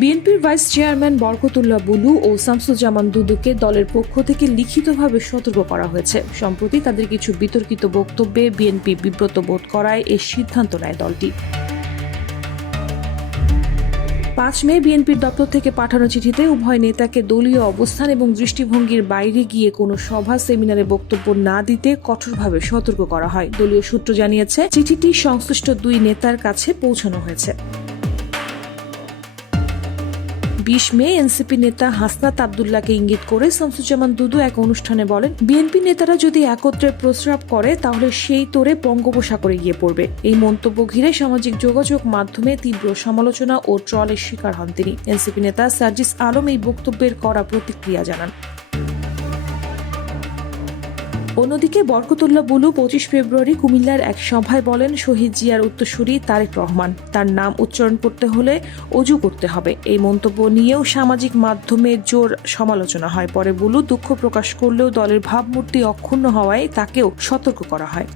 বিএনপির vice chairman Barkatullah blue ও শামসুজ্জামান দুদুকে দলের পক্ষ থেকে লিখিতভাবে সতর্ক করা হয়েছে। সম্প্রতি তাদের কিছু বিতর্কিত বক্তব্যে বিএনপি বিব্রত বোধ করায় এ সিদ্ধান্ত নেয় দলটি। ৫ মে বিএনপির দপ্তর থেকে পাঠানো চিঠিতে উভয় নেতাকে দলীয় অবস্থান এবং দৃষ্টিভঙ্গির বাইরে গিয়ে কোনো সভা সেমিনারে বক্তব্য না দিতে কঠোরভাবে সতর্ক করা হয়। দলীয় সূত্র জানিয়েছে, চিঠিটি সংশ্লিষ্ট দুই নেতার কাছে পৌঁছানো হয়েছে। ২০ মে এনসিপি নেতা হাসনাত আব্দুল্লাহকে ইঙ্গিত করে শামসুজ্জামান দুদু এক অনুষ্ঠানে বলেন, বিএনপি নেতারা যদি একত্রে প্রস্রাব করে তাহলে সেই তোরে বঙ্গোপসাগরে গিয়ে পড়বে। এই মন্তব্য ঘিরে সামাজিক যোগাযোগ মাধ্যমে তীব্র সমালোচনা ও ট্রলের শিকার হন তিনি। এনসিপি নেতা সার্জিস আলম এই বক্তব্যের কড়া প্রতিক্রিয়া জানান। অন্যদিকে বরকতুল্লাহ বুলু ২৫ ফেব্রুয়ারি কুমিল্লার এক সভায় বলেন, শহীদ জিয়ার উত্তরসূরি তারেক রহমান, তার নাম উচ্চারণ করতে হলে অজু করতে হবে। এই মন্তব্য নিয়েও সামাজিক মাধ্যমে জোর সমালোচনা হয়। পরে বুলু দুঃখ প্রকাশ করলেও দলের ভাবমূর্তি অক্ষুণ্ণ হওয়ায় তাকেও সতর্ক করা হয়।